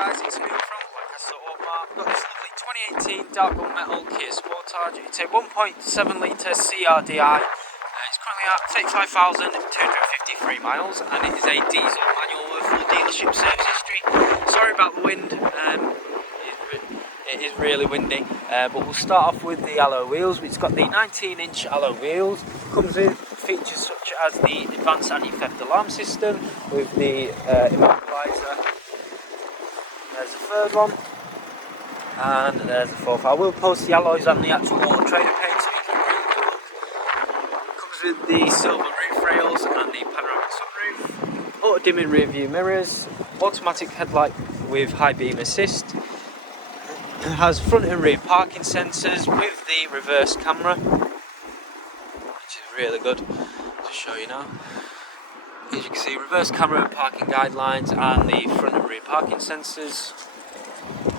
guys, it's Neil from Lancaster Automart. I've got this lovely 2018 dark gunmetal Kia Sportage. It's a 1.7 litre CRDi. It's currently at 35,253 miles and it is a diesel manual with full dealership service history. Sorry about the wind, it is really windy, but we'll start off with the alloy wheels. It's got the 19-inch alloy wheels. Comes with features such as the advanced anti-theft alarm system with the Immobiliser. There's the third one, and there's the fourth. I will post the alloys and the actual Auto Trader page so you can have a look. Comes with the silver roof rails and the panoramic sunroof, auto dimming rear view mirrors, automatic headlight with high beam assist. It has front and rear parking sensors with the reverse camera, which is really good. I'll just show you now. As you can see, reverse camera, parking guidelines, and the front and rear parking sensors.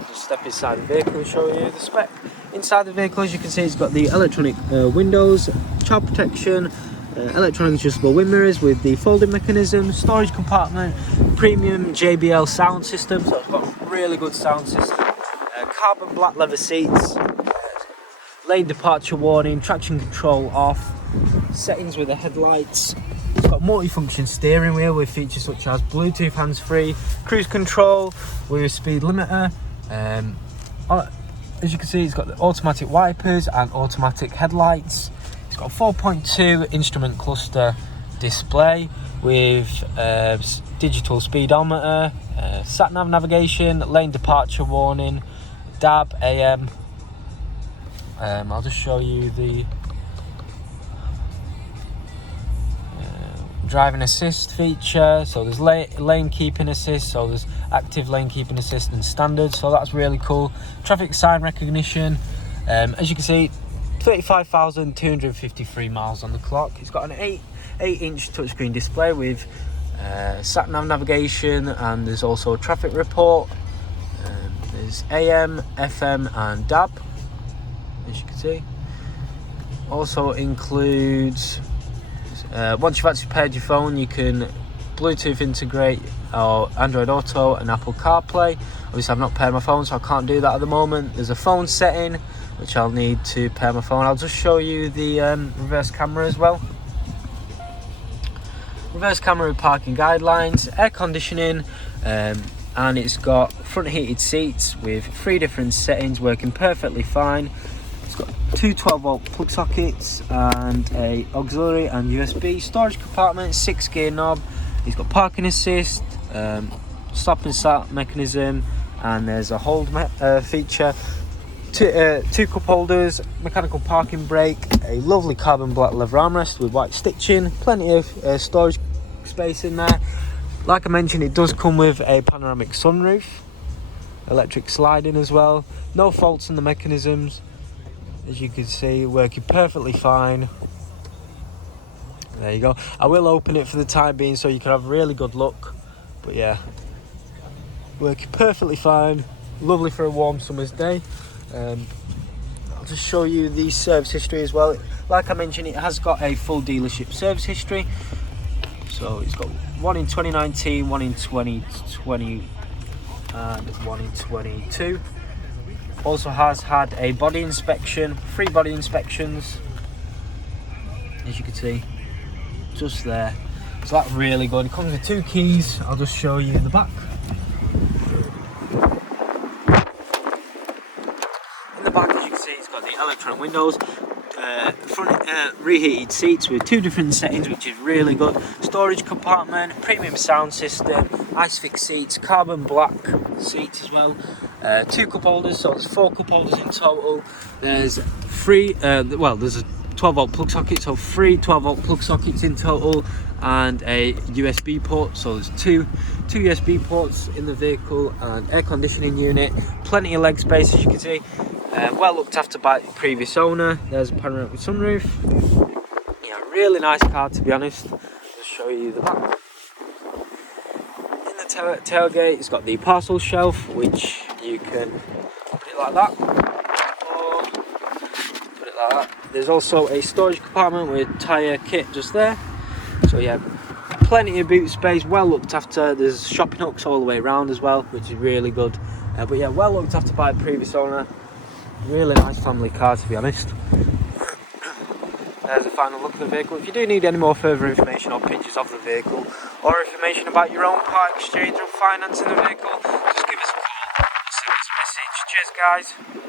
Just step inside the vehicle and show you the spec. Inside the vehicle, as you can see, it's got the electronic windows, child protection, electronic adjustable wind mirrors with the folding mechanism, storage compartment, premium JBL sound system, so it's got a really good sound system, carbon black leather seats, lane departure warning, traction control off, settings with the headlights. It's got a multi-function steering wheel with features such as Bluetooth hands-free, cruise control with a speed limiter. As you can see, it's got the automatic wipers and automatic headlights. It's got a 4.2 instrument cluster display with digital speedometer, sat-nav navigation, lane departure warning, DAB, AM. I'll just show you the driving assist feature. So there's lane keeping assist, so there's active lane keeping assist and standard, so that's really cool. Traffic sign recognition. As you can see, 35,253 miles on the clock. It's got an 8-inch touchscreen display with sat-nav navigation, and there's also a traffic report. There's AM, FM and DAB, as you can see. Also includes, once you've actually paired your phone, you can Bluetooth integrate or Android Auto and Apple CarPlay. Obviously I've not paired my phone, so I can't do that at the moment. There's a phone setting which I'll need to pair my phone. I'll just show you the reverse camera as well. Reverse camera with parking guidelines, air conditioning, and it's got front heated seats with 3 different settings working perfectly fine. It's got 2 12-volt plug sockets and a auxiliary and USB storage compartment, 6-gear knob. It's got parking assist, stop and start mechanism, and there's a hold feature. 2 cup holders, mechanical parking brake, a lovely carbon black leather armrest with white stitching, plenty of storage space in there. Like I mentioned, it does come with a panoramic sunroof, electric sliding as well. No faults in the mechanisms, as you can see, working perfectly fine. There you go. I will open it for the time being so you can have a really good look, but yeah, working perfectly fine. Lovely for a warm summer's day. I'll just show you the service history as well. Like I mentioned, it has got a full dealership service history. So it's got one in 2019, one in 2020, and one in 22. Also has had a body inspection, 3 body inspections, as you can see, just there. So that's really good. It comes with 2 keys. I'll just show you the back. In the back, as you can see, it's got the electronic windows, front reheated seats with 2 different settings, which is really good. Storage compartment, premium sound system, ISOFIX seats, carbon black seats as well. 2 cup holders, so there's 4 cup holders in total. There's 3, there's a 12-volt plug socket, so 3 12-volt plug sockets in total, and a USB port. So there's two USB ports in the vehicle, and air conditioning unit, plenty of leg space, as you can see. Well looked after by the previous owner. There's a panoramic sunroof. Yeah, really nice car, to be honest. Just show you the back. In the tailgate, it's got the parcel shelf, which you can put it like that, or put it like that. There's also a storage compartment with tyre kit just there. So yeah, plenty of boot space, well looked after. There's shopping hooks all the way around as well, which is really good. But yeah, well looked after by the previous owner. Really nice family car, to be honest. There's a final look at the vehicle. If you do need any more further information or pictures of the vehicle, or information about your own part exchange or financing the vehicle, just give us a call or send us a message. Cheers guys.